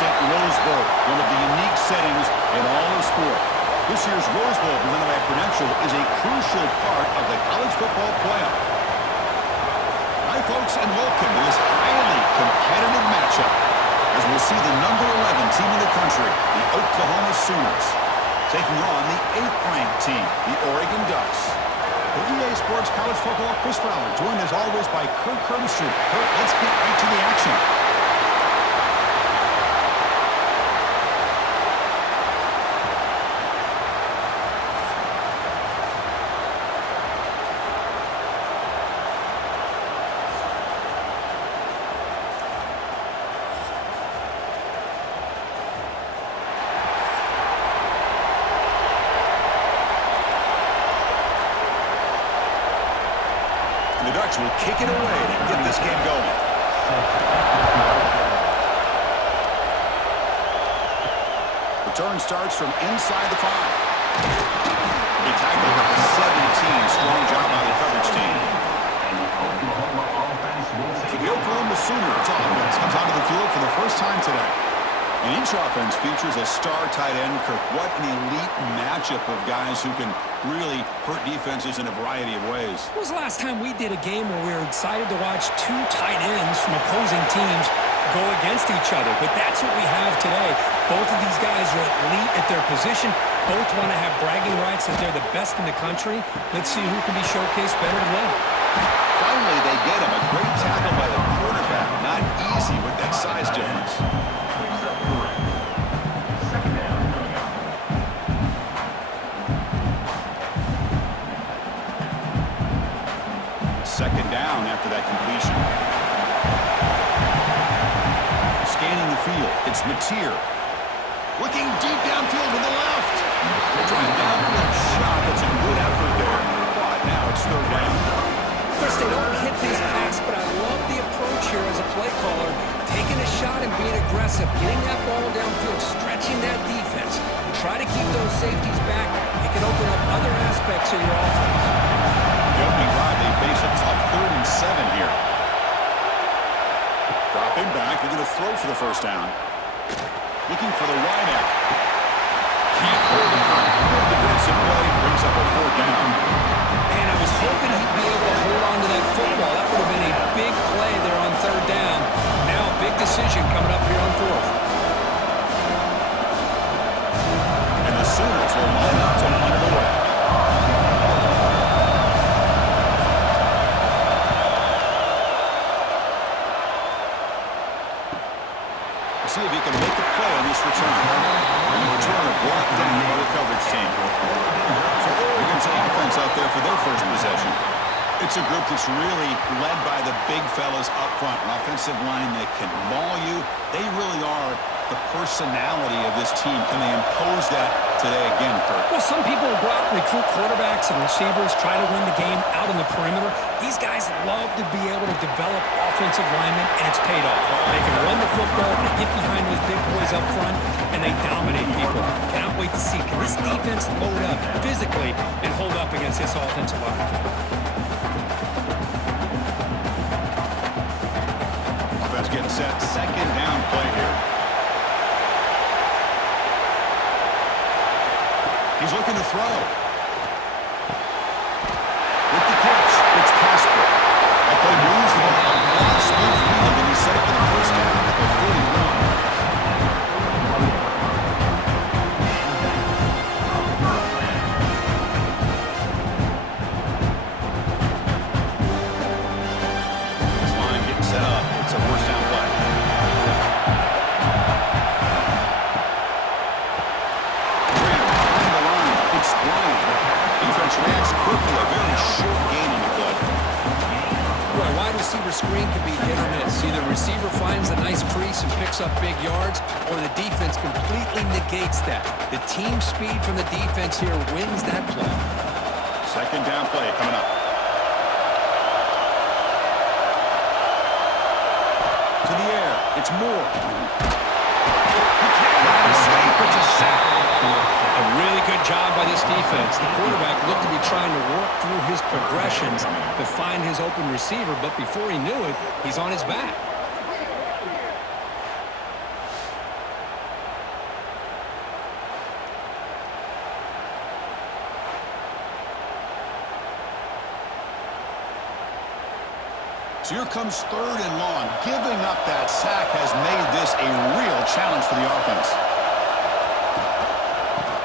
magnificent Rose Bowl, one of the unique settings in all of sport. This year's Rose Bowl, presented by Prudential, is a crucial part of the college football playoff. Hi, folks, and welcome to this highly competitive matchup, as we'll see the number 11 team in the country, the Oklahoma Sooners, taking on the 8th-ranked team, the Oregon Ducks. For EA Sports College Football, Chris Fowler, joined as always by Kirk Herbstreit. Kirk, let's get right to the action. The Ducks will kick it away to get this game going. Return starts from inside the 5. He tackled at the 17. Strong job by the coverage team. So the Oklahoma Sooners offense comes onto the field for the first time today. And each offense features a star tight end. Kirk, what an elite matchup of guys who can really hurt defenses in a variety of ways. When was the last time we did a game where we were excited to watch two tight ends from opposing teams go against each other? But that's what we have today. Both of these guys are elite at their position. Both want to have bragging rights that they're the best in the country. Let's see who can be showcased better today. Finally, they get him. A great tackle by the quarterback. Not easy with that size difference. Second down after that completion. Scanning the field, it's Mateer. Looking deep downfield to the left. Trying downfield shot. That's a good effort there. But now it's third down. Chris, they don't hit this pass, but I love the approach here as a play caller. Taking a shot and being aggressive. Getting that ball downfield, stretching that defense. Try to keep those safeties back. It can open up other aspects of your offense. The opening drive, they face a tough 3rd and 7 here. Dropping back, they're going to throw for the first down. Looking for the wideout. Can't hold on. Good defensive play, brings up a 4th down. Man, I was hoping he'd be able to hold on to that football. That would have been a big play there on 3rd down. Now a big decision coming up here on 4th. And the Sooners will line up to punt it away. See if he can make a play on this return. And the returner brought down by the coverage team. So Oregon's offense out there for their first possession. It's a group that's really led by the big fellas up front. An offensive line that can maul you. They really are the personality of this team. Can they impose that today again, Kirk? Well, some people will go out and recruit quarterbacks and receivers, try to win the game out on the perimeter. These guys love to be able to develop offensive linemen, and it's paid off. They can run the football, they get behind those big boys up front, and they dominate people. Cannot wait to see. Can this defense load up physically and hold up against this offensive line? Offense getting set. Second down play here. He's looking to throw. With the catch, it's Casper. That play moves the ball across midfield, and he's set up for the first down at the 41. This line getting set up. It's a first down play. Defense reacts quickly, a very short gain on the play. Well, a wide receiver screen can be hit or miss. Either the receiver finds a nice crease and picks up big yards, or the defense completely negates that. The team speed from the defense here wins that play. Second down play coming up. To the air, it's Moore. He can't escape, it's a sack. A really good job by this defense. The quarterback looked to be trying to work through his progressions to find his open receiver, but before he knew it, he's on his back. So here comes 3rd and long. Giving up that sack has made this a real challenge for the offense.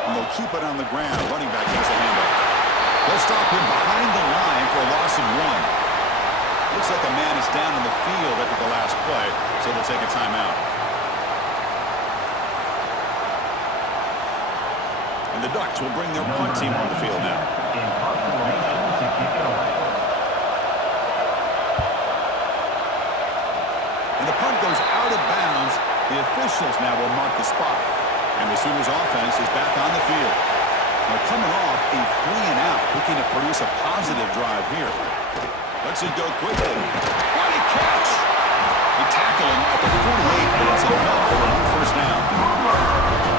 And they'll keep it on the ground. Running back has the handoff. They'll stop him behind the line for a loss of 1. Looks like a man is down on the field after the last play, so they'll take a timeout. And the Ducks will bring their punt team on the field now. And the punt goes out of bounds. The officials now will mark the spot. And the Sooners offense is back on the field. Now coming off a 3-and-out, looking to produce a positive drive here. Let's it go quickly. What a catch! They tackle him at the 48, and it's enough for a first down.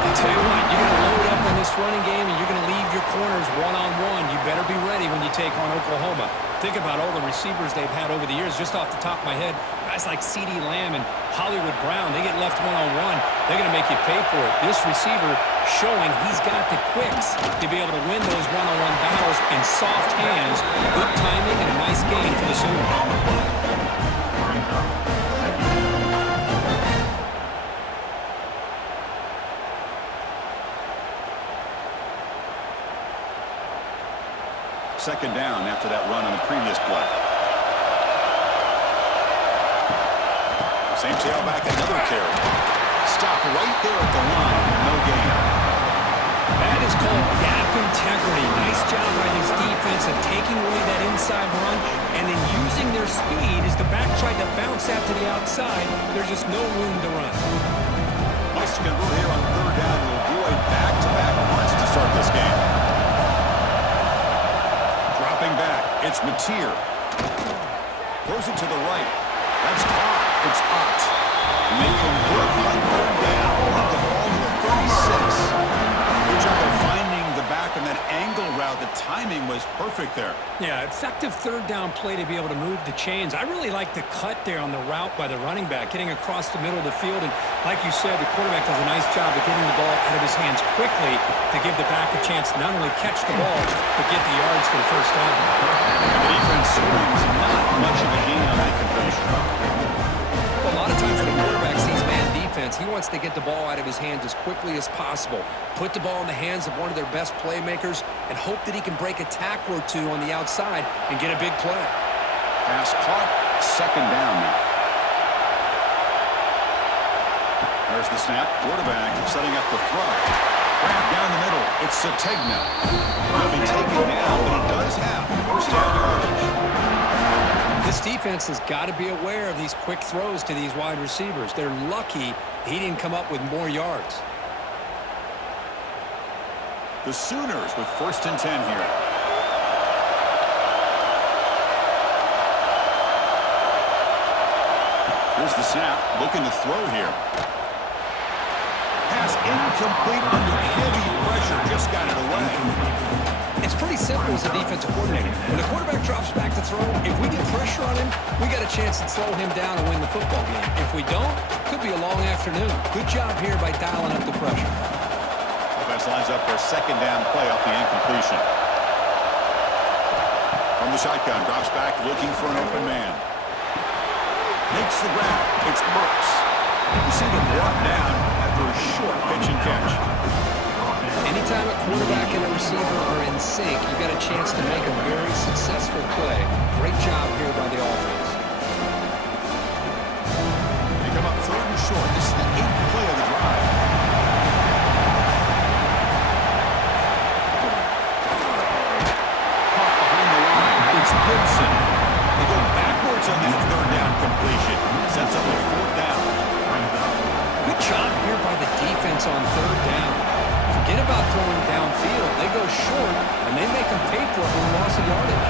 I tell you what, you're going to load up on this running game, and you're going to leave your corners one-on-one. You better be ready when you take on Oklahoma. Think about all the receivers they've had over the years. Just off the top of my head, guys like CeeDee Lamb and Hollywood Brown, they get left one-on-one. They're going to make you pay for it. This receiver showing he's got the quicks to be able to win those one-on-one battles in soft hands. Good timing and a nice gain for the Sooners. Second down after that run on the previous play. Same tailback, another carry. Stop right there at the line. No gain. That is called gap integrity. Nice job by this defense of taking away that inside run and then using their speed as the back tried to bounce out to the outside. There's just no room to run. Nice to convert here on 3rd down to avoid back-to-back punts to start this game. Back. It's Mateer. Throws it to the right. That's caught. It's Ott. And they convert on 3rd down. Up the ball to the 36. Good job of finding the back in that angle route. The timing was perfect there. Yeah, effective 3rd down play to be able to move the chains. I really like the cut there on the route by the running back, getting across the middle of the field. And like you said, the quarterback does a nice job of getting the ball out of his hands quickly to give the back a chance to not only catch the ball, but get the yards for the first down. And the defense swings not much of a gain on that conversion. Well, a lot of times when a quarterback sees man defense, he wants to get the ball out of his hands as quickly as possible, put the ball in the hands of one of their best playmakers, and hope that he can break a tackle or two on the outside and get a big play. Pass caught. Second down now. There's the snap. Quarterback setting up the throw. Grab down the middle. It's Sategna. He'll be taken down, but he does have first down yardage. This defense has got to be aware of these quick throws to these wide receivers. They're lucky he didn't come up with more yards. The Sooners with 1st and 10 here. Here's the snap. Looking to throw here. Pass incomplete under heavy pressure. Just got it away. It's pretty simple as a defensive coordinator. When the quarterback drops back to throw, if we get pressure on him, we got a chance to slow him down and win the football game. If we don't, could be a long afternoon. Good job here by dialing up the pressure. Offense lines up for a second down play off the incompletion. From the shotgun, drops back looking for an open man. Makes the grab. It's Brooks. You see him brought down after a short pitch and catch. Anytime a quarterback and a receiver are in sync, you got a chance to make a very successful play. Great job here by the offense. They come up 3rd and short. This is the 8th play of the drive. Caught behind the line. It's Gibson. They go backwards on that 3rd down completion. Sets up a 4th down. Good job here by the defense on 3rd down. Forget about throwing downfield. They go short, and they make them pay for it with a loss of yardage.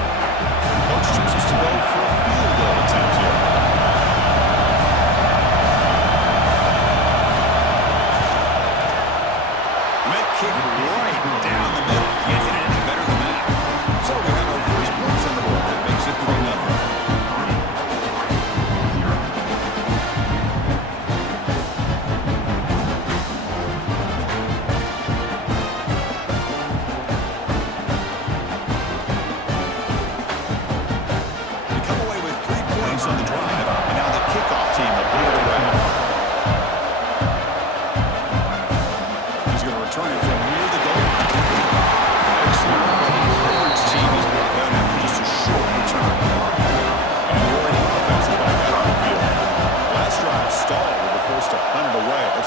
Coach chooses to go for a field goal attempt here. Make kick right down the middle. Can't hit it any better than that. So we have our first points on the board. That makes it 3-0. On the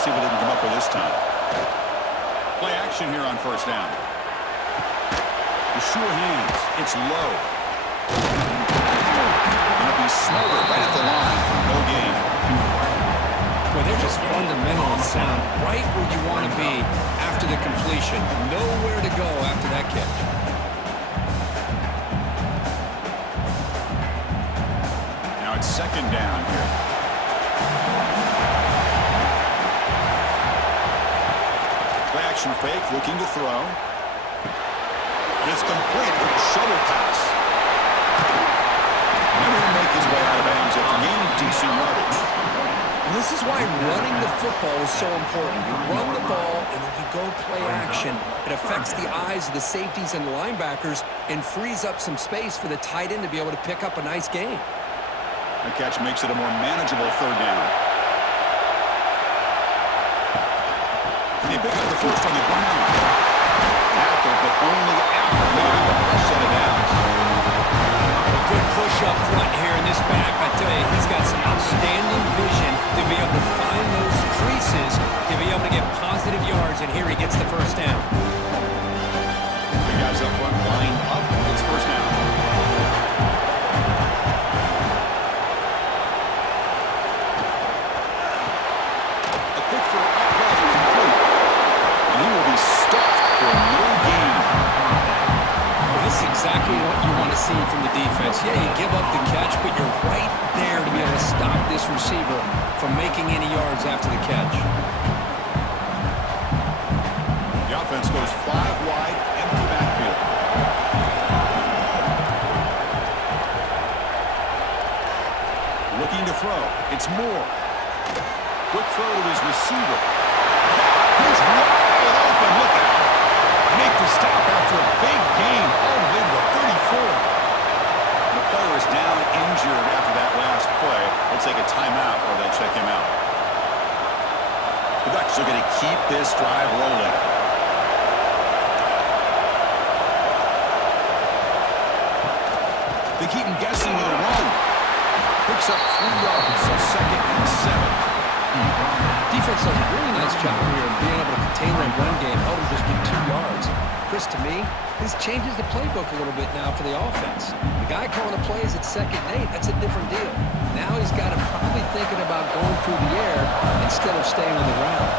Let's see what they can come up with this time. Play action here on first down. The sure hands. It's low. Going to be smothered right at the line for no gain. Well, they're just fundamentally sound. Right where you want to be after the completion. Nowhere to go after that catch. Now it's second down here. Play action fake, looking to throw. And it's complete with a shoulder pass. Never going to make his way out of bounds after gaining decent yardage. This is why running the football is so important. You run the ball, and then you go play action. It affects the eyes of the safeties and the linebackers and frees up some space for the tight end to be able to pick up a nice gain. The catch makes it a more manageable third down. They pick up the first on the ground. Tackle, but only after moving the first set of downs. A good push up front here in this back. I tell you, he's got some outstanding vision to be able to find those creases, to be able to get positive yards, and here he gets the first down. The guys up front line up. It's first down. A quick throw out left complete. And he will be stuffed for no gain. Well, this is exactly what you want to see from the defense. Yeah, you give up the catch, but you're right there to be able to stop this receiver from making any yards after the catch. The offense goes 5 wide, empty backfield. Looking to throw. It's Moore. Quick throw to his receiver. He's wide open. Look out. Make the stop after a big gain all the way to the 34. The player is down injured after that last play. They'll take a timeout or they'll check him out. The Ducks are going to keep this drive rolling. They keep him guessing with a run. Picks up 3 yards, so second and 7. Defense does a really nice job here of being able to contain that run game, held him just with 2 yards. Chris, to me, this changes the playbook a little bit now for the offense. The guy calling the plays at 2nd and 8, that's a different deal. Now he's got him probably thinking about going through the air instead of staying on the ground.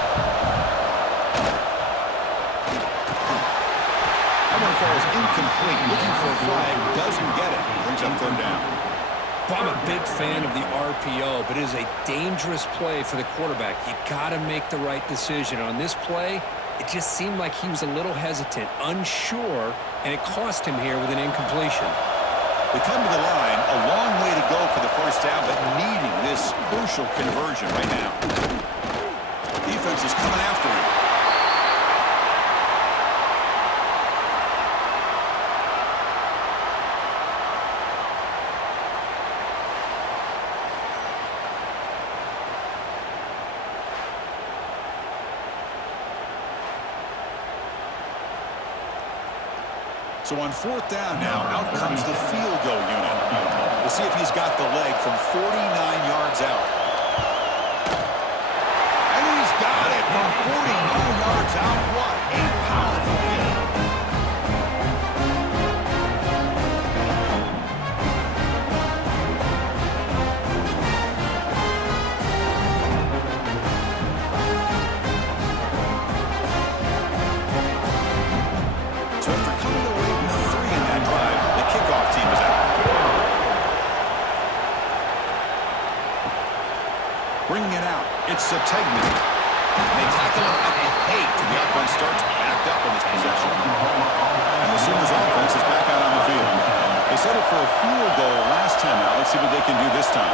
That one falls incomplete. Looking for a flag, doesn't get it. Brings up third down. I'm a big fan of the RPO, but it is a dangerous play for the quarterback. You got to make the right decision. On this play, it just seemed like he was a little hesitant, unsure, and it cost him here with an incompletion. They come to the line, a long way to go for the first down, but needing this crucial conversion right now. Defense is coming after him. So on fourth down now, out comes the field goal unit. We'll see if he's got the leg from 49 yards out. And he's got it from 49 yards out. What a powerful kick. So after coming away with 3 in that drive, the kickoff team is out. Bringing it out, it's Sategman. They tackle him at the 8. The offense starts backed up in this possession. And the Sooners offense is back out on the field. They settled for a field goal last time out. Let's see what they can do this time.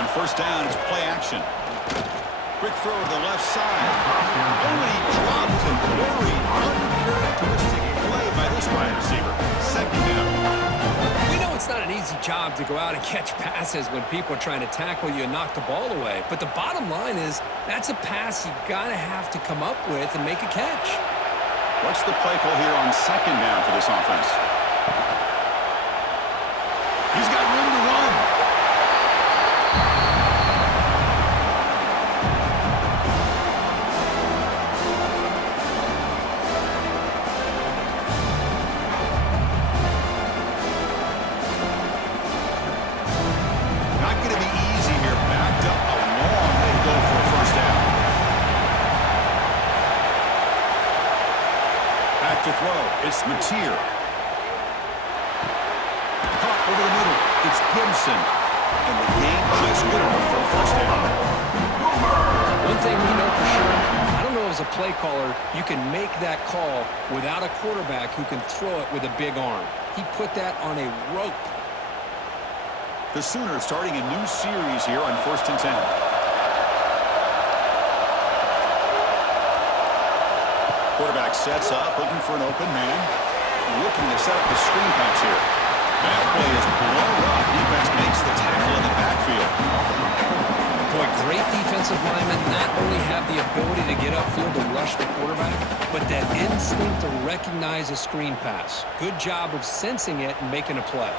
On first down, it's play action. Quick throw to the left side. Only dropped and buried. Uncharacteristic play by this wide receiver. Second down. We know it's not an easy job to go out and catch passes when people are trying to tackle you and knock the ball away. But the bottom line is that's a pass you got to have to come up with and make a catch. What's the play call here on second down for this offense? He's got room to run. to throw. It's Mateer. Caught over the middle. It's Gibson. And the game just good enough for a first down. One thing we know for sure, I don't know as a play caller, you can make that call without a quarterback who can throw it with a big arm. He put that on a rope. The Sooners starting a new series here on 1st and 10. Quarterback sets up, looking for an open man. Looking to set up the screen pass here. That play is blown up. Defense makes the tackle in the backfield. Boy, great defensive linemen not only have the ability to get upfield to rush the quarterback, but that instinct to recognize a screen pass. Good job of sensing it and making a play.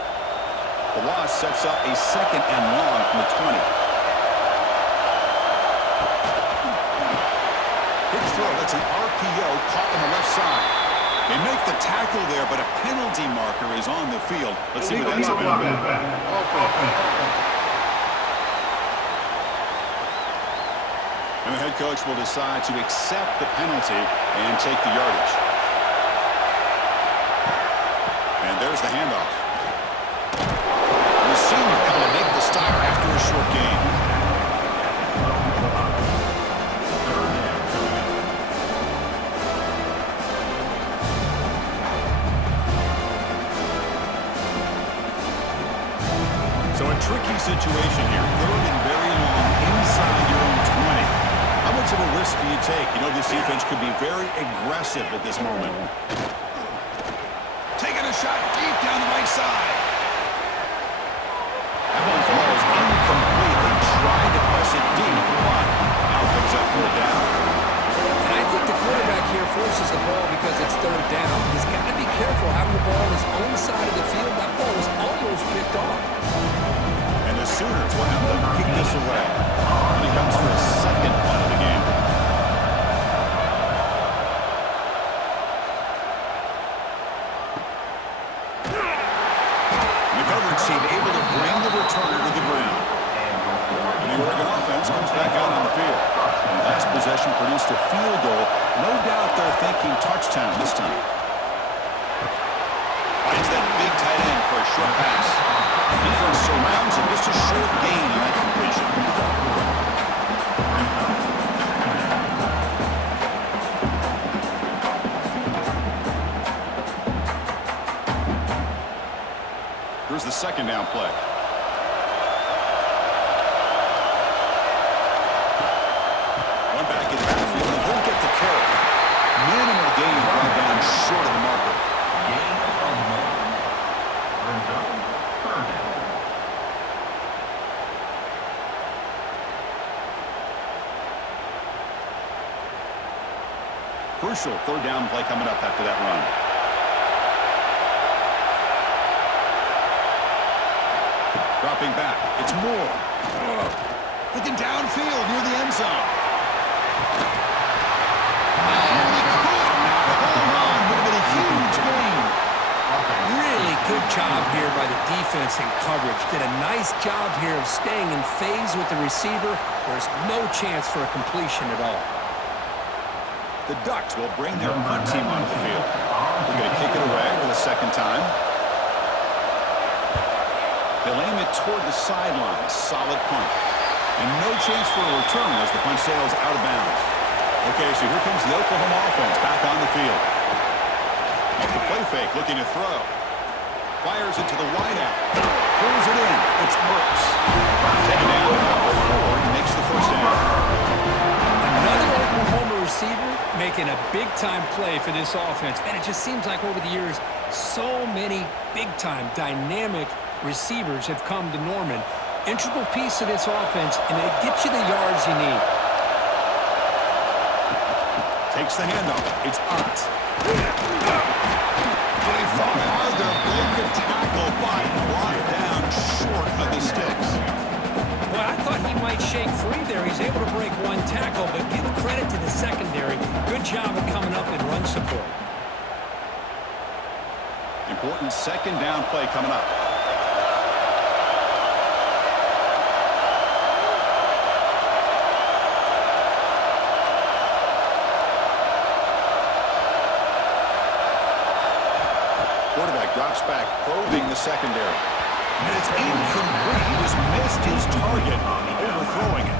The loss sets up a 2nd and long from the 20. Big throw. That's an RPO caught on the left side. They make the tackle there, but a penalty marker is on the field. Let's see what that's about. And the head coach will decide to accept the penalty and take the yardage. And there's the handoff. And the senior able to make the stop after a short game. So a tricky situation here. 3rd and very long inside your own 20. How much of a risk do you take? You know, this defense could be very aggressive at this moment. Taking a shot deep down the right side. That one falls incomplete. They tried to press it deep, but now picks up for a down. And I think the quarterback here forces the ball because it's 3rd down. He's got to be careful having the ball on his own side of the field. That ball was almost picked off. And the Sooners will have to kick this away. And he comes for a 2nd punt of the game. And the coverage team able to bring the returner to the ground. And the Oregon offense comes back out on the field. And last possession produced a field goal. No doubt they're thinking touchdown this time. Finds that big tight end for a short pass. Defense surrounds him. Just a short gain on that completion. Here's the 2nd down play. One back in the backfield, and he'll get the carry. Minimal gain brought down short of the marker. Crucial 3rd down play coming up after that run. Dropping back. It's Moore. Looking downfield near the end zone. And he could not hold on. Would have been a huge gain. Really good job here by the defense in coverage. Did a nice job here of staying in phase with the receiver. There's no chance for a completion at all. The Ducks will bring their punt team onto the field. They're going to kick it away for the 2nd time. They'll aim it toward the sideline. Solid punt. And no chance for a return as the punt sails out of bounds. Okay, so here comes the Oklahoma offense back on the field. Off the play fake, looking to throw. Fires it to the wideout. Pulls it in. It's Brooks. Taken down at number 4. He makes the 1st down. Another Oklahoma receiver making a big-time play for this offense. And it just seems like over the years, so many big-time, dynamic receivers have come to Norman. Integral piece of this offense, and they get you the yards you need. Takes the handoff. It's Ott. They fought hard there. Broke a tackle, but brought down short of the sticks. Well, I thought he might shake free there. He's able to break one tackle, but give credit to the secondary. Good job of coming up in run support. Important 2nd down play coming up. drops back, probing the secondary. And it's incomplete. He just missed his target, overthrowing it.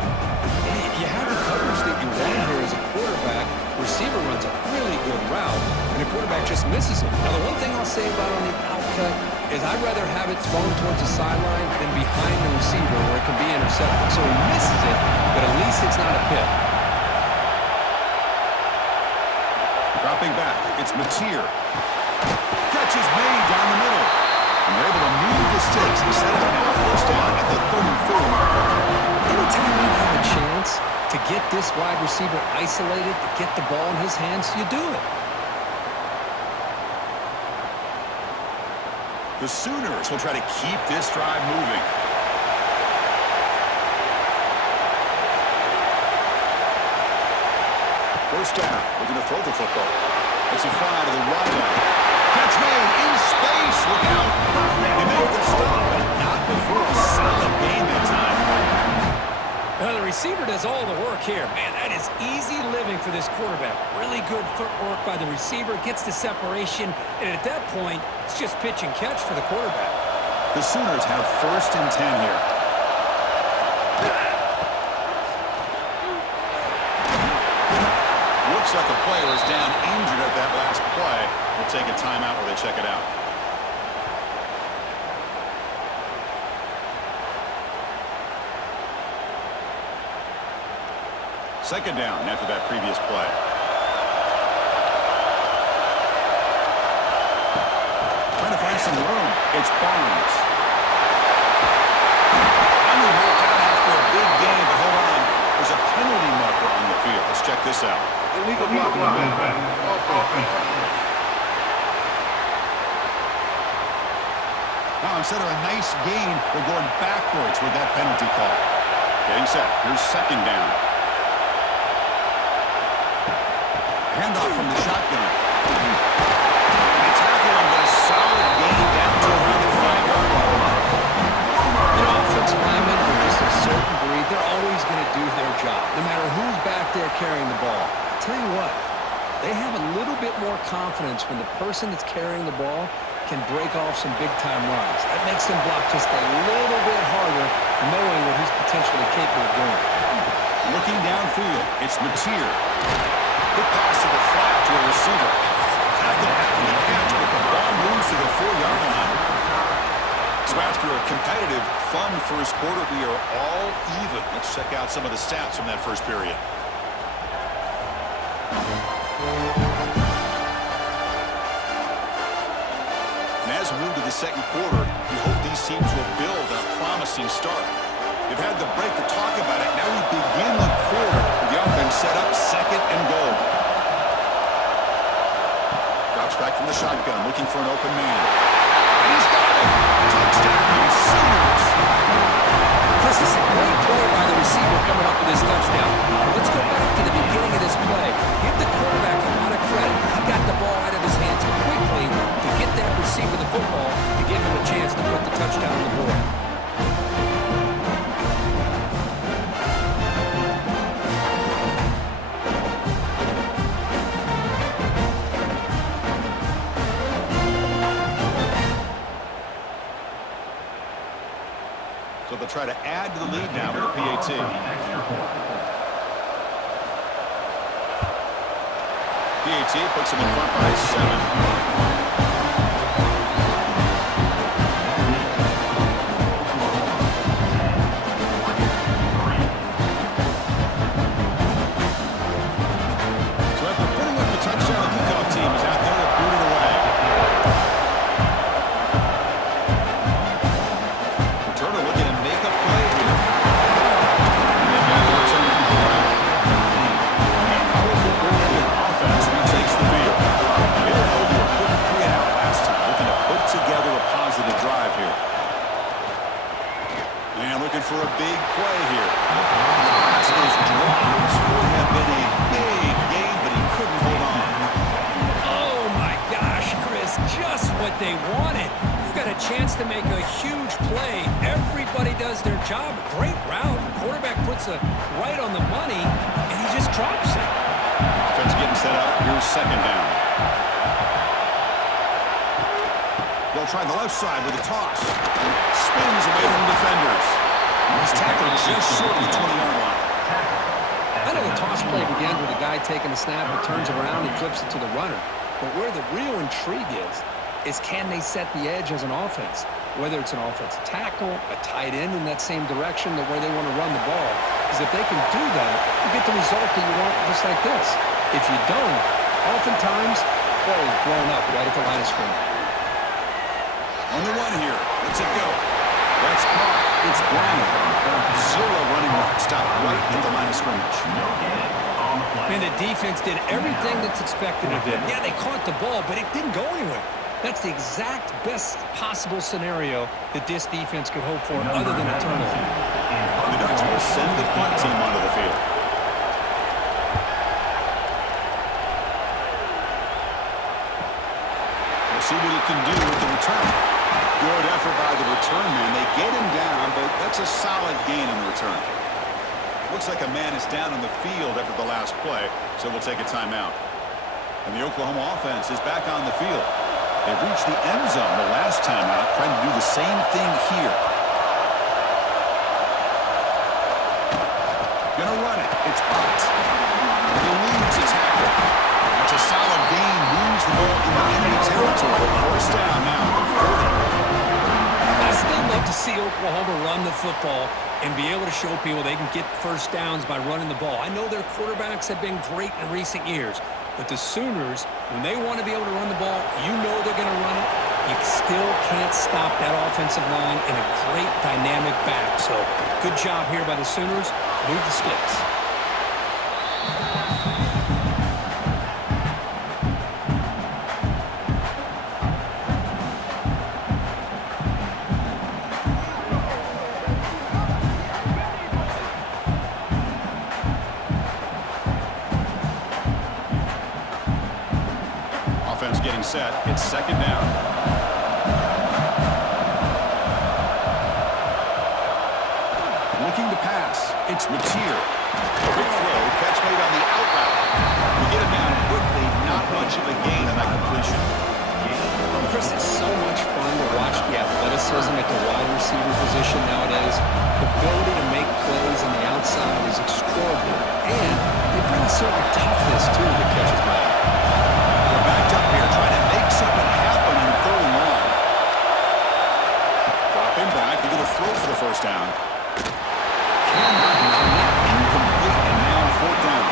You have the coverage that you want here as a quarterback. Receiver runs a really good route, and the quarterback just misses it. Now, the one thing I'll say about on the outcut is I'd rather have it thrown towards the sideline than behind the receiver where it can be intercepted. So he misses it, but at least it's not a pick. Dropping back, it's Mateer. Catch is made down the middle. And they're able to move the sticks instead of now first down at the 34 mark. Anytime you have a chance to get this wide receiver isolated, to get the ball in his hands, you do it. The Sooners will try to keep this drive moving. First down, looking to throw the football. It's a fly to the right line. Catch made in space. Look out. They make the stop, but not before a solid gain that time. The receiver does all the work here. Man, that is easy living for this quarterback. Really good footwork by the receiver. Gets the separation. And at that point, it's just pitch and catch for the quarterback. The Sooners have 1st and 10 here. Looks like a player is down injured at that last play. We'll take a timeout while they check it out. Second down after that previous play. Trying to find some room. It's Barnes. Finally worked out after a big game, but hold on. There's a penalty marker on the field. Let's check this out. Illegal blocking offense. Now, instead of a nice gain, they're going backwards with that penalty call. Getting set. Here's second down. Handoff from the shotgun. They tackle him, but a solid gain down to around the 5-yard line. An offensive lineman are just a certain breed. They're always going to do their job, no matter who's back there carrying the ball. I'll tell you what, they have a little bit more confidence when the person that's carrying the ball can break off some big-time runs. That makes them block just a little bit harder, knowing what he's potentially capable of doing. Looking downfield, it's Mateer. Good pass to the flat to a receiver. Tackle after the catch, but the ball moves to the 4-yard line. So after a competitive, fun first quarter, we are all even. Let's check out some of the stats from that first period. And as we move to the second quarter, we hope these teams will build on a promising start. They've had the break to talk about it. Now we begin the quarter with the offense set up 2nd and goal. Drops back from the shotgun, looking for an open man. And he's got it. Touchdown, Sooners. This is a great play by the receiver coming up with his touchdown. Now let's go back to the beginning of this play. Give the quarterback a lot of credit. He got the ball out of his hands quickly to get that receiver the football to give him a chance to put the touchdown on the board. So they'll try to add to the lead now with a PAT. PAT puts them in front by 7. For a big play here. The pass was dropped. Would have been a big gain, but he couldn't hold on. Oh my gosh, Chris, just what they wanted. You got a chance to make a huge play. Everybody does their job. Great route. Quarterback puts it right on the money, and he just drops it. Offense getting set up. Here's second down. They'll They'll try the left side with a toss. Spins away from defenders. He's tackled just short of the 20-yard line. I know the toss play begins with a guy taking the snap and turns around and flips it to the runner. But where the real intrigue is can they set the edge as an offense? Whether it's an offensive tackle, a tight end in that same direction, the way they want to run the ball. Because if they can do that, you get the result that you want just like this. If you don't, oftentimes, play is blown up right at the line of scrimmage. On the run here. Let's it go. That's caught. It's Bryant. Zero running route. Stop right at the line of scrimmage. Man, the defense did everything that's expected of them. Yeah, they caught the ball, but it didn't go anywhere. That's the exact best possible scenario that this defense could hope for other than a turnover. The Ducks will send the punt team onto the field. We'll see what he can do with the return. Good effort by the return man. They get him down, but that's a solid gain on the return. Looks like a man is down on the field after the last play, so we'll take a timeout. And the Oklahoma offense is back on the field. They reached the end zone the last time out, trying to do the same thing here. Gonna run it. It's blocked. He leads his tackle. That's a solid gain. Moves the ball into enemy territory. First down now. I still love to see Oklahoma run the football and be able to show people they can get first downs by running the ball. I know their quarterbacks have been great in recent years, but the Sooners, when they want to be able to run the ball, you know they're going to run it. You still can't stop that offensive line in a great dynamic back. So good job here by the Sooners. Move the sticks. Offense getting set. It's second down. Looking to pass. It's Mateer. Quick throw. Catch made on the out route. We get him down quickly. Not much of a gain on that completion. Chris, it's so much fun to watch the athleticism at the wide receiver position nowadays. The ability to make plays on the outside is extraordinary. And they bring a certain toughness, too, that catches my eye. They're backed up here trying to make something happen in third and long. Dropping back. They're going to throw for the first down. Incomplete, and now fourth down.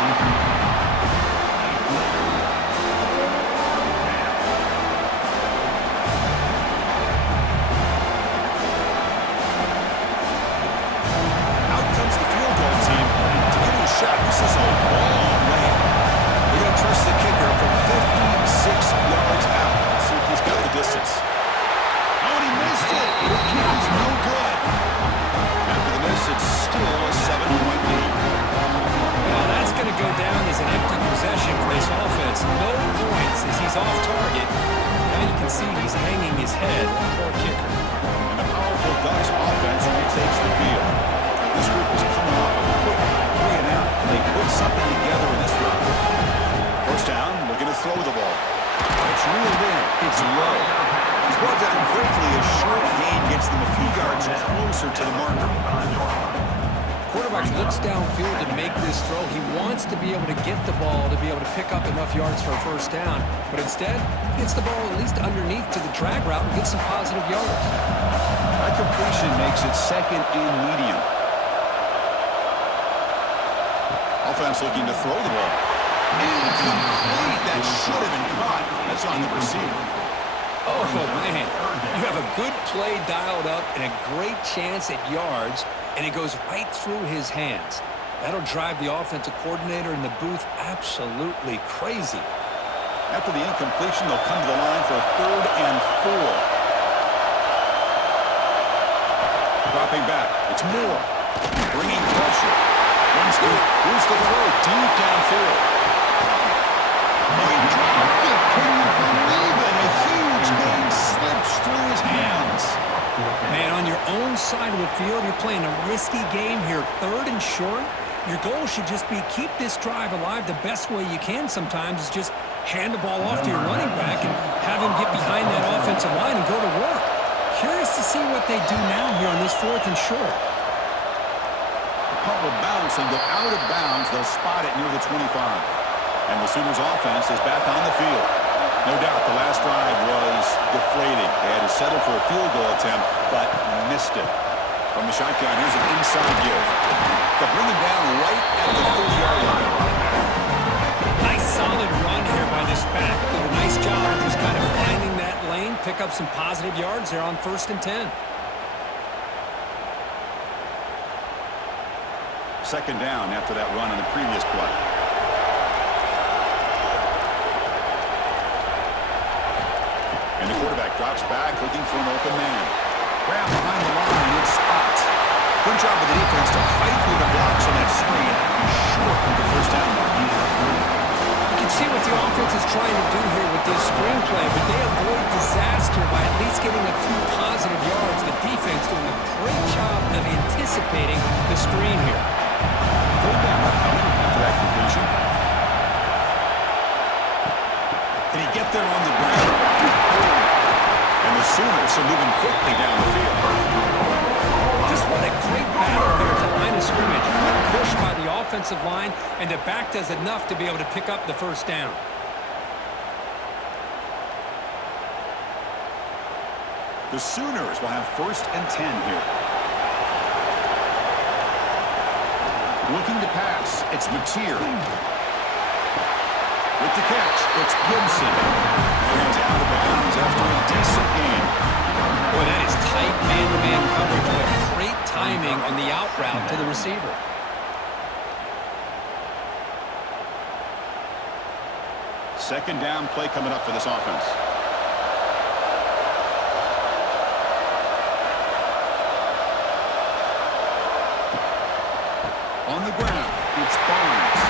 Out comes the field goal team to give it a shot. This is a long way. They're going to trust the kicker from 56 yards out. Let's see if he's got the distance. Oh, and he missed it. The kick is no good. After the miss, it's still a 7-point lead. Well, that's going to go down as an empty possession for this offense. No points as he's off target. Now you can see he's hanging his head. Poor kicker. And the powerful Ducks offense retakes the field. This group is coming off a quick 3 and out. They put something together in this round. First down, looking to throw the ball. It's reeled in. It's low. He's brought down quickly. A short gain gets them a few yards closer to the marker. Quarterback looks downfield to make this throw. He wants to be able to get the ball to be able to pick up enough yards for a first down. But instead, he gets the ball at least underneath to the drag route and gets some positive yards. That completion makes it second and medium. Offense looking to throw the ball. Incomplete. That should have been caught. That's on the receiver. Oh, man. You have a good play dialed up and a great chance at yards, and it goes right through his hands. That'll drive the offensive coordinator in the booth absolutely crazy. After the incompletion, they'll come to the line for a 3rd and 4. Dropping back. It's Moore. Bringing pressure. Runs good. Here's the throw. Deep downfield. Oh, he dropped it. Can you believe it? A huge gain slips through his hands. Man, on your own side of the field, you're playing a risky game here. 3rd and short. Your goal should just be keep this drive alive the best way you can sometimes is just hand the ball off to your running back and have him get behind that offensive line and go to work. Curious to see what they do now here on this 4th and short. The punt will bounce and go out of bounds. They'll spot it near the 25. And the Sooners offense is back on the field. No doubt the last drive was deflating. They had to settle for a field goal attempt, but missed it. From the shotgun, here's an inside give. They'll bring him down right at the 30-yard line. Nice solid run here by this back. Did a nice job of just kind of finding that lane, pick up some positive yards there on 1st and 10. 2nd down after that run on the previous play. And the quarterback drops back looking for an open man. Grab behind the line and spots. Good job of the defense to fight through the blocks on that screen. Short with the 1st down mark. You can see what the offense is trying to do here with this screenplay, but they avoid disaster by at least getting a few positive yards. The defense doing a great job of anticipating the screen here. 3rd down coming after that completion. Can he get there on the ground? And the Sooners are moving quickly down the field. Just what a great battle here at the line of scrimmage. Good push by the offensive line, and the back does enough to be able to pick up the 1st down. The Sooners will have 1st and 10 here. Looking to pass, it's Mateer. With the catch, it's Gibson. And out of bounds after a decent game. Boy, that is tight man-to-man coverage, but great timing on the out route to the receiver. Second down play coming up for this offense. On the ground, it's Barnes.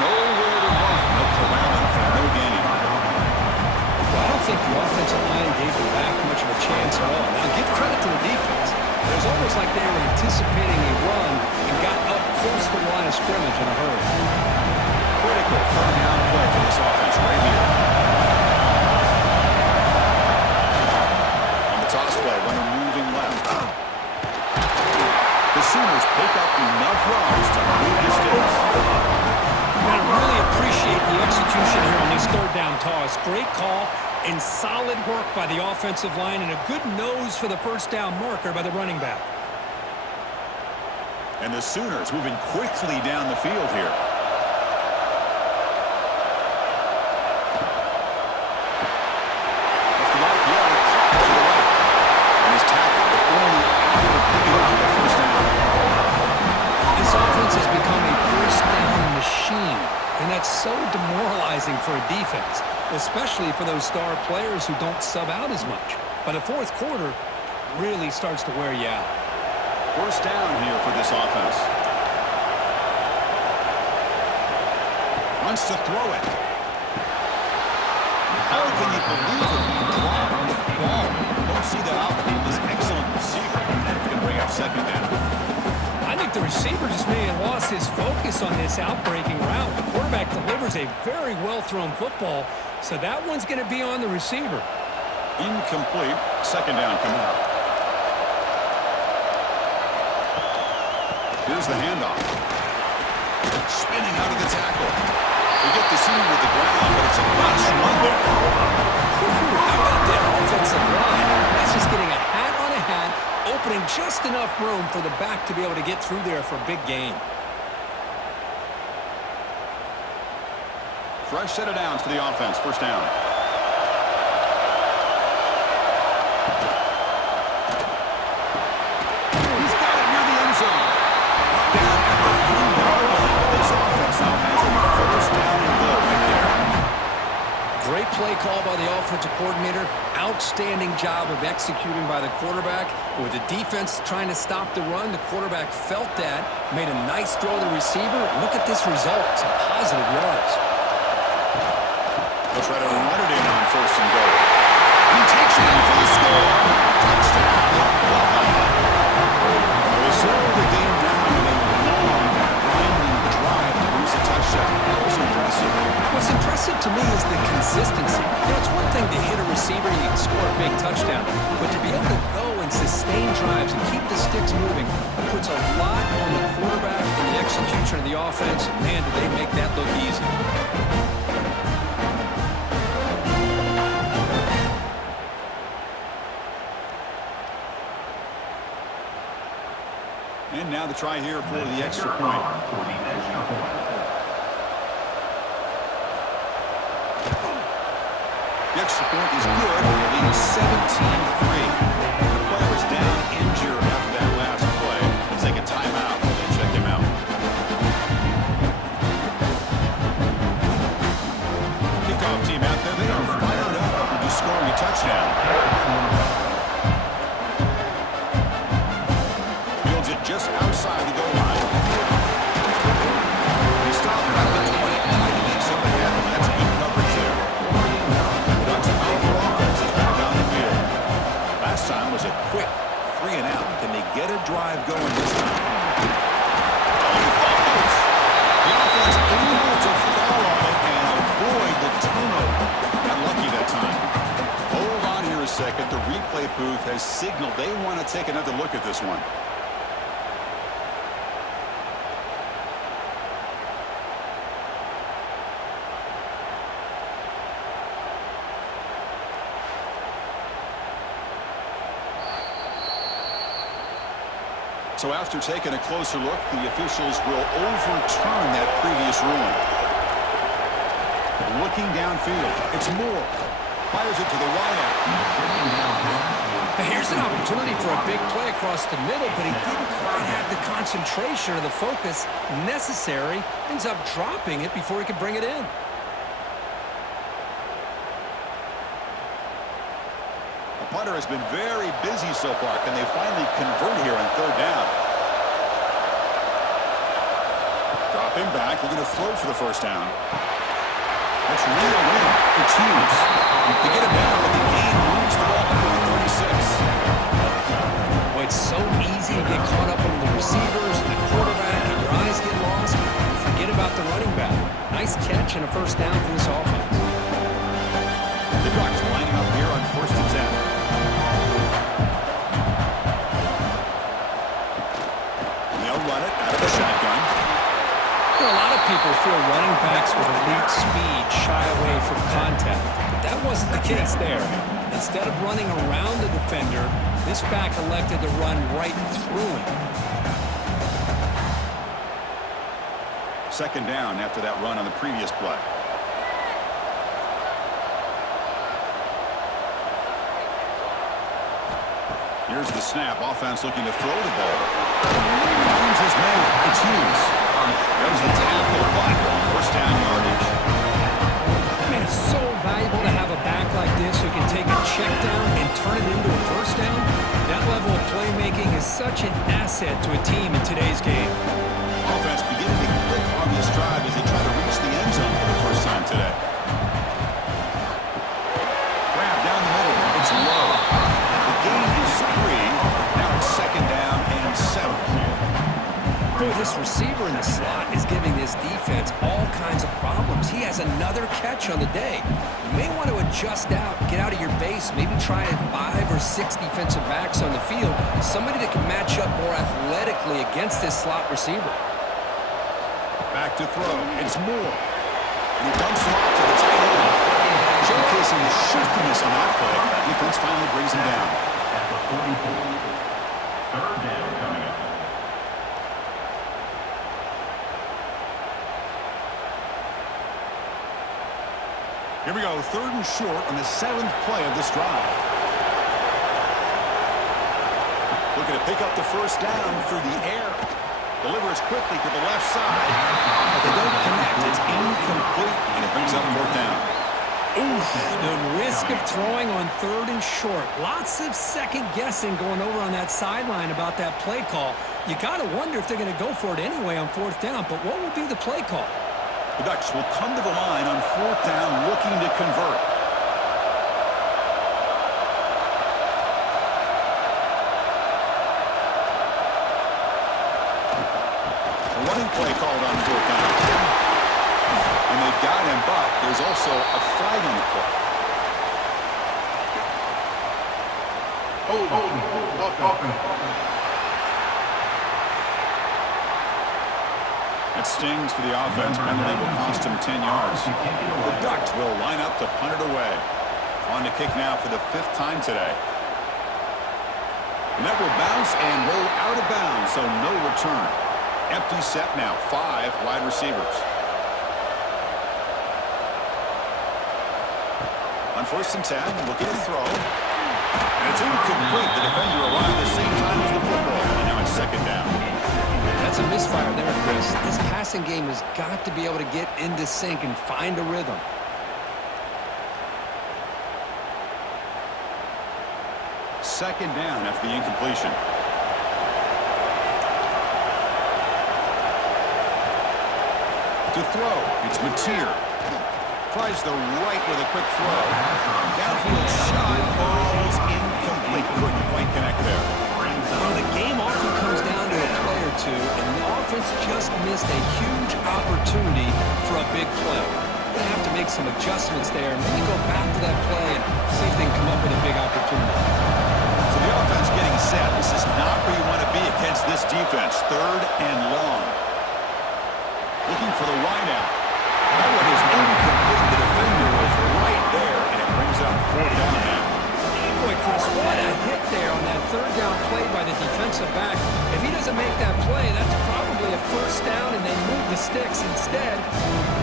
Nowhere to run. No corralling for no gain. Well, I don't think the offensive line gave the back much of a chance at all. Now, give credit to the defense. It was almost like they were anticipating a run and got up close to the line of scrimmage in a hurry. Critical 3rd down play for this offense right here. On the toss play, runner moving left. The Sooners pick up enough yards to move the sticks. I really appreciate the execution here on this 3rd down toss. Great call and solid work by the offensive line and a good nose for the 1st down marker by the running back. And the Sooners moving quickly down the field here. Has become a 1st down machine, and that's so demoralizing for a defense, especially for those star players who don't sub out as much. But the 4th quarter really starts to wear you out. 1st down here for this offense. Wants to throw it. How can you believe it? He dropped the ball. Don't see that often. This excellent receiver. He's going to bring up 2nd down. I think the receiver just may have lost his focus on this outbreaking route. The quarterback delivers a very well-thrown football, so that one's going to be on the receiver. Incomplete. 2nd down coming up. Here's the handoff. Spinning out of the tackle. They get the seam with the ground, but it's a nice run there. How about that offensive line? That's just getting a hat on a hat, opening just enough room for the back to be able to get through there for a big gain. Fresh set of downs for the offense. 1st down. He's got it near the end zone. Down at the 3-yard line. This offense now has a 1st down and goal right there. Great play call by the offensive coordinator. Outstanding job of executing by the quarterback. With the defense trying to stop the run, the quarterback felt that, made a nice throw to the receiver. Look at this result. Some positive yards. They'll try to run it in on 1st and goal. And he takes it in for the score. Touchdown. They slow the game down in a long, to me is the consistency. It's one thing to hit a receiver and you can score a big touchdown, but to be able to go and sustain drives and keep the sticks moving, it puts a lot on the quarterback and the execution of the offense. Man, do they make that look easy. And now the try here for the extra point. The extra point is good. It leads 17-3. The player was down injured after that last play. Let's take a timeout while they check him out. Kickoff team out there. They are fired up after just scoring a touchdown. Just outside the goal line. He stopped at the 20. He makes something happen. That's good coverage there. Ducks' powerful offense is back on the field. Last time was a quick 3 and out. Can they get a drive going this time? Oh, he fumbles. The offense able to fall on it and avoid the turnover. Got lucky that time. Hold on here a second. The replay booth has signaled they want to take another look at this one. So after taking a closer look, the officials will overturn that previous ruling. Looking downfield, it's Moore. Fires it to the wideout. Here's an opportunity for a big play across the middle, but he didn't quite have the concentration or the focus necessary. Ends up dropping it before he could bring it in. Punter has been very busy so far. Can they finally convert here on third down? Dropping back, looking to throw for the first down. That's real win. It's huge. To get it down, but the game moves the ball to 36. Well, it's so easy to get caught up on the receivers and the quarterback, and your eyes get lost. You forget about the running back. Nice catch and a first down for this offense. The Ducks lining up here on 1st and 10. Run it out of the shotgun. A lot of people feel running backs with elite speed shy away from contact, but that wasn't the case there. Instead of running around the defender, this back elected to run right through him. Second down after that run on the previous play. Here's the snap. Offense looking to throw the ball. Finds his man. It's Hughes. There's the tackle, but first down yardage. Man, it's so valuable to have a back like this who can take a check down and turn it into a first down. That level of playmaking is such an asset to a team in today's game. Offense beginning to click on this drive as they try to reach the end zone for the first time today. Grab down the middle. It's low. The gain is 3. Now it's second down and 7. Boy, this receiver in the slot is giving this defense all kinds of problems. He has another catch on the day. You may want to adjust out, get out of your base, maybe try 5 or 6 defensive backs on the field, somebody that can match up more athletically against this slot receiver. Back to throw. It's Moore. And he dumps him off to the tight end. Showcasing the shiftiness on that play. Defense finally brings him down. At the 44. Third down coming up. Here we go, 3rd and short on the 7th play of this drive. Looking to pick up the first down through the air. Delivers quickly to the left side. But they don't connect. It's incomplete, and it brings up 4th down. Oof, the risk of throwing on 3rd and short. Lots of second guessing going over on that sideline about that play call. You got to wonder if they're going to go for it anyway on 4th down, but what will be the play call? The Ducks will come to the line on 4th down looking to convert. A running play called on 4th down. And they've got him, but There's also a flag on the play. That stings for the offense. Penalty will cost him 10 yards. The Ducks will line up to punt it away. On to kick now for the 5th time today. And that will bounce and roll out of bounds, so no return. Empty set now, 5 wide receivers. On 1st and 10, looking to throw. And it's incomplete. The defender arrived at the same time as the football. And now it's 2nd down. That's a misfire there, Chris. This passing game has got to be able to get into sync and find a rhythm. Second down after the incompletion. To throw, it's Mateer. Tries the right with a quick throw. Downfield shot falls incomplete. Couldn't quite connect there. Well, the game often comes down to a play or two, and the offense just missed a huge opportunity for a big play. They're going to have to make some adjustments there and maybe go back to that play and see if they can come up with a big opportunity. So the offense getting set. This is not where you want to be against this defense. 3rd and long. Looking for the wide out. That one is incomplete. The defender was right there, and it brings up 4th down now. Boy, Chris, what a hit there on that 3rd down play by the defensive back. If he doesn't make that play, that's probably a 1st down, and they move the sticks instead.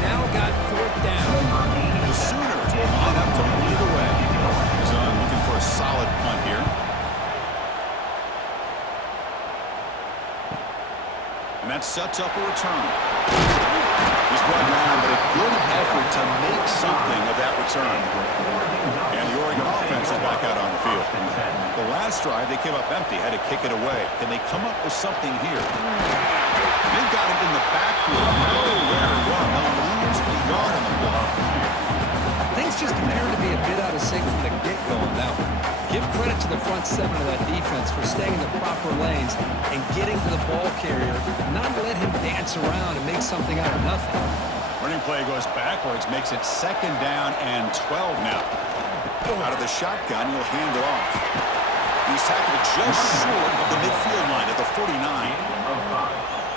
Now got 4th down. The Sooners will line up to lead the way. Zahn looking for a solid punt here. And that sets up a return. He's brought down, but a good effort to make something of that return. And the Oregon offense is back out on the field. The last drive, they came up empty, had to kick it away. Can they come up with something here? They've got it in the backfield. Nowhere to run. They'll lose a yard on the ball. Things just appear to be a bit out of sync from the get-go on that one. Give credit to the front 7 of that defense for staying in the proper lanes and getting to the ball carrier, not let him dance around and make something out of nothing. Running play goes backwards, makes it 2nd down and 12 now. Out of the shotgun, he'll hand it off. He's tackled just short of the midfield line at the 49.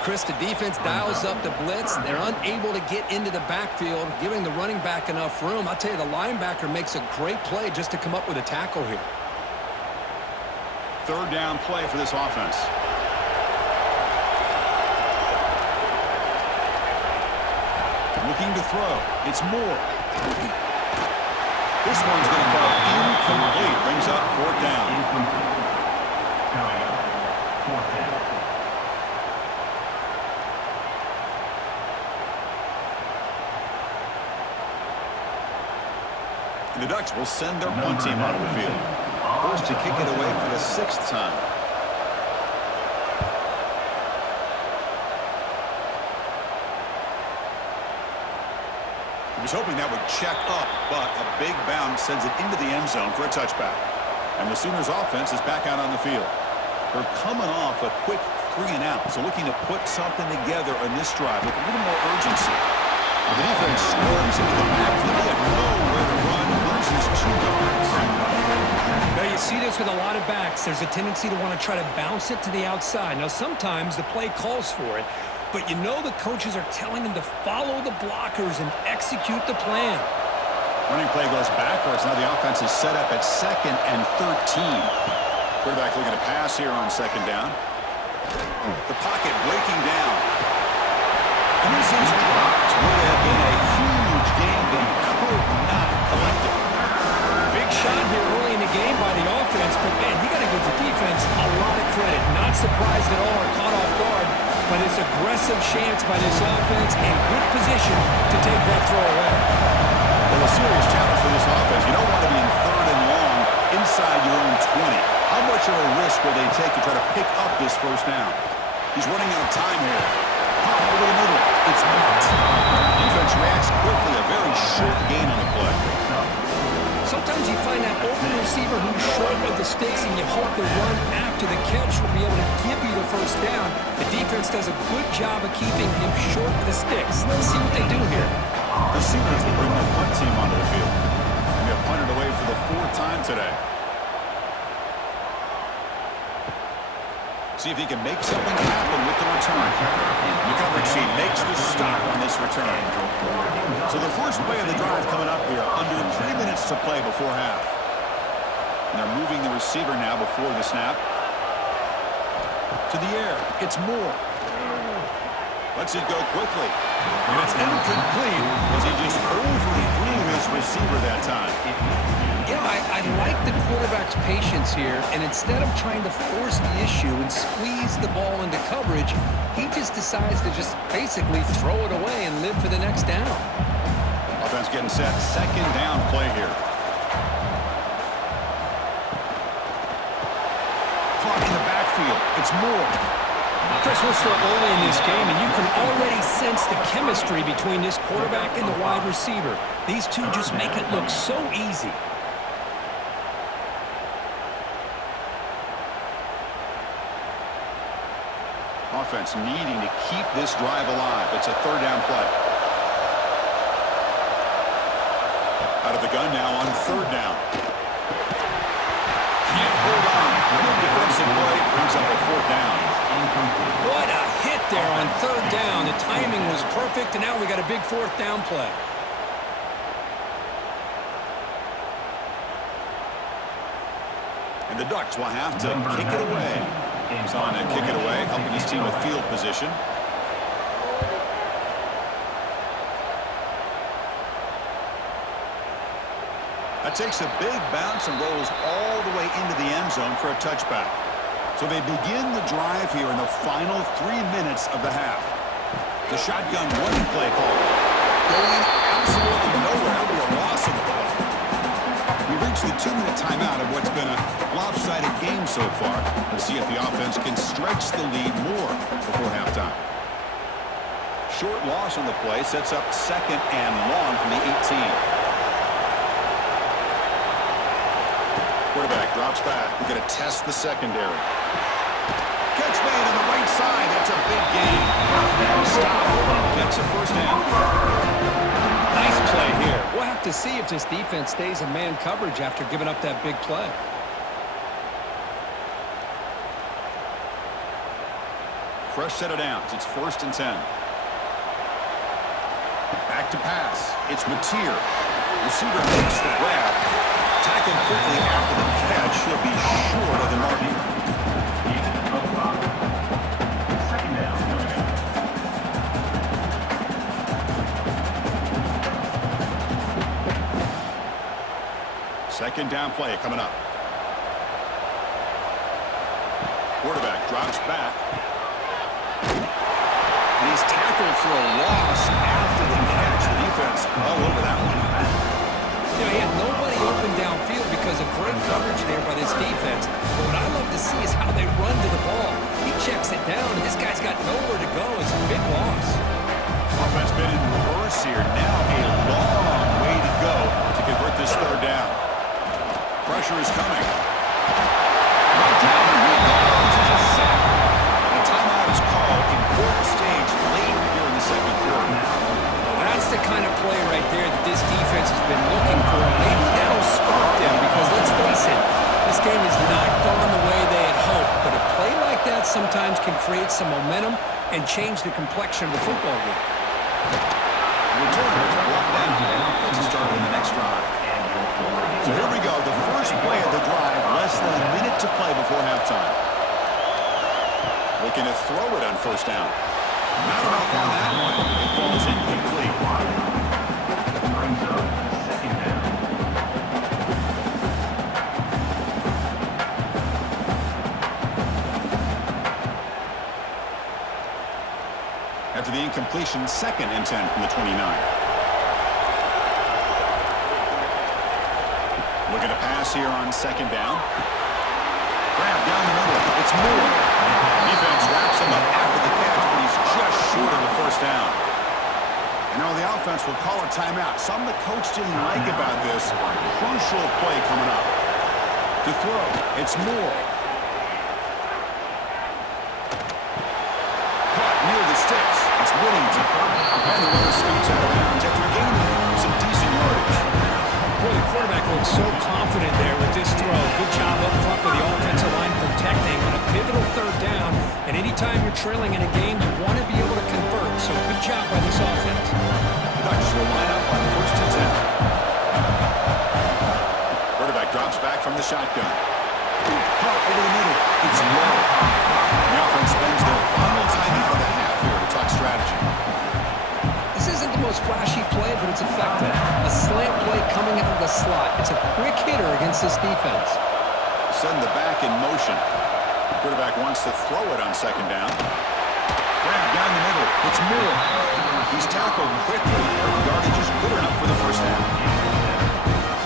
Chris, the defense dials up the blitz. They're unable to get into the backfield, giving the running back enough room. I'll tell you, the linebacker makes a great play just to come up with a tackle here. 3rd down play for this offense. Looking to throw. It's Moore. This one's going to fall incomplete. Brings up 4th down. Coming up, 4th down. The Ducks will send their punt team out of the field. Forced to kick it away for the 6th time. He was hoping that would check up, but a big bounce sends it into the end zone for a touchback. And the Sooners offense is back out on the field. They're coming off a quick 3 and out, so looking to put something together on this drive with a little more urgency. The defense swarms into the backfield. They have nowhere to run. Loses 2 yards. Now you see this with a lot of backs. There's a tendency to want to try to bounce it to the outside. Now sometimes the play calls for it, but you know the coaches are telling them to follow the blockers and execute the plan. Running play goes backwards. Now the offense is set up at 2nd and 13. Quarterback looking to pass here on 2nd down. The pocket breaking down. And this is dropped. Would have been a huge game, but he could not collect it. Big shot here early in the game by the offense, but man, you got to give the defense a lot of credit. Not surprised at all or caught off guard, but it's aggressive chance by this offense in good position to take that throw away. Well, a serious challenge for this offense. You don't want to be in 3rd and long inside your own 20. How much of a risk will they take to try to pick up this 1st down? He's running out of time here. Pop over the middle. It's not. Defense reacts quickly. A very short gain on the play. Sometimes you find that open receiver who's short of the sticks, and you hope the run after the catch will be able to give you the 1st down. The defense does a good job of keeping him short of the sticks. Let's see what they do here. The Sooners will bring up See if he can make something happen with the return. The coverage team makes the stop on this return. So the first play of the drive coming up here, under 3 minutes to play before half. And they're moving the receiver now before the snap. To the air, it's Moore. Lets it go quickly. And it's incomplete as he just overthrew his receiver that time. Yeah, I like the quarterback's patience here, and instead of trying to force the issue and squeeze the ball into coverage, he just decides to just basically throw it away and live for the next down. Offense getting set. Second down play here. Caught in the backfield. It's Moore. Chris, we're still early in this game, and you can already sense the chemistry between this quarterback and the wide receiver. These two just make it look so easy. Offense needing to keep this drive alive. It's a third down play. Out of the gun now on third down. Can't hold on. Good defensive play brings up a fourth down. What a hit there on third down. The timing was perfect, and now we got a big fourth down play. And the Ducks will have to kick it away. He's on to kick it away, helping his team with field position. That takes a big bounce and rolls all the way into the end zone for a touchback. So they begin the drive here in the final 3 minutes of the half. The shotgun running play call. Going absolutely nowhere. It'll be a loss of the ball. We reached the 2-minute timeout of what's been a lopsided game so far. Let's see if the offense can stretch the lead more before halftime. Short loss on the play sets up second and long from the 18. Quarterback drops back. We're going to test the secondary. Catch made on the right side. That's a big gain. Stop. That's a first down. Nice play here. We'll have to see if this defense stays in man coverage after giving up that big play. Fresh set of downs. It's 1st and 10. Back to pass. It's Mateer. Receiver makes the grab. Tackled quickly after the catch. He'll be short of the marking. Second down. Second down play coming up. Quarterback drops back. And he's tackled for a loss after the catch. The defense all over that one. You know, he had nobody open downfield because of great coverage there by this defense. But what I love to see is how they run to the ball. He checks it down, and this guy's got nowhere to go. It's a big loss. Offense been in reverse here. Now a long way to go to convert this third down. Pressure is coming. Right down, and he goes. It's a sack. And a timeout is called. Important stage late here in the second quarter. That's the kind of play right there that this defense has been looking for. Maybe that'll spark them because, let's face it, this game has not gone the way they had hoped. But a play like that sometimes can create some momentum and change the complexion of the football game. Return is brought down. Let's start on the next drive. So here we go. The first play of the drive, less than a minute to play before halftime. Looking to throw it on first down. Not enough on that one. It falls incomplete. Brings up second down. After the incompletion, 2nd and 10 from the 29. Looking to pass here on second down. Grab down the middle. It's Moore. Defense wraps him up after the catch, but he's just short of the first down. And now the offense will call a timeout. Something the coach didn't like about this. Crucial play coming up. To throw, it's Moore. Caught near the sticks. It's Whittington. And the runner scoots out of bounds after gaining some decent yardage. Boy, the quarterback looks so confident there with this throw. Good job up front with the offensive line protecting on a pivotal third down. will line up on 1st and 10. Quarterback drops back from the shotgun. Caught over the middle. It's low. The offense spends their final timeout of the half here to talk strategy. This isn't the most flashy play, but it's effective. A slant play coming out of the slot. It's a quick hitter against this defense. Send the back in motion. Quarterback wants to throw it on 2nd down. Grab down the middle. It's Moore. He's tackled quickly. Yardage is good enough for the 1st half.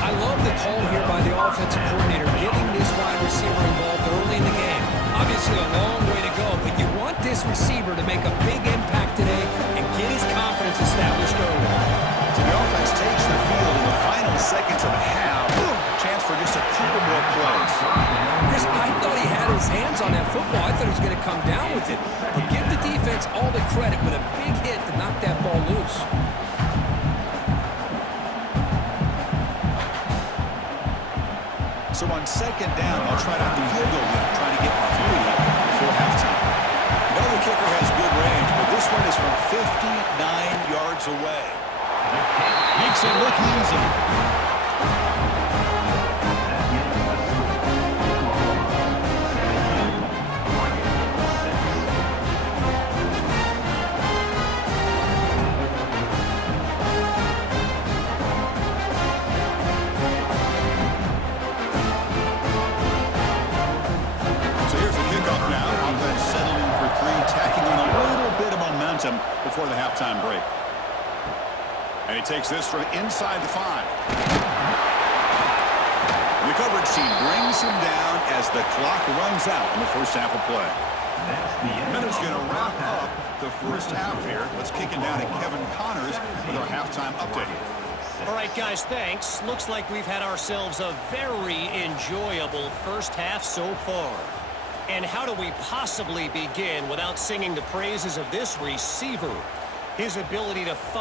I love the call here by the offensive coordinator, getting this wide receiver involved early in the game. Obviously a long way to go, but you want this receiver to make a big impact today and get his confidence established early. So the offense takes the field in the final seconds of the half. Chance for just a couple more plays. Chris, I thought he had his hands on that football. I thought he was going to come down with it. But give the defense all the credit with a big hit to knock that ball loose. So on 2nd down, they'll try out the field goal unit, trying to get 3 before halftime. No, the kicker has good range, but this one is from 59 yards away. Makes it look easy. Before the halftime break. And he takes this from inside the 5. The coverage team brings him down as the clock runs out in the 1st half of play. Minutes going to wrap up the 1st half here. Let's kick it down to Kevin Connors with our halftime update. All right, guys, thanks. Looks like we've had ourselves a very enjoyable 1st half so far. And how do we possibly begin without singing the praises of this receiver? His ability to find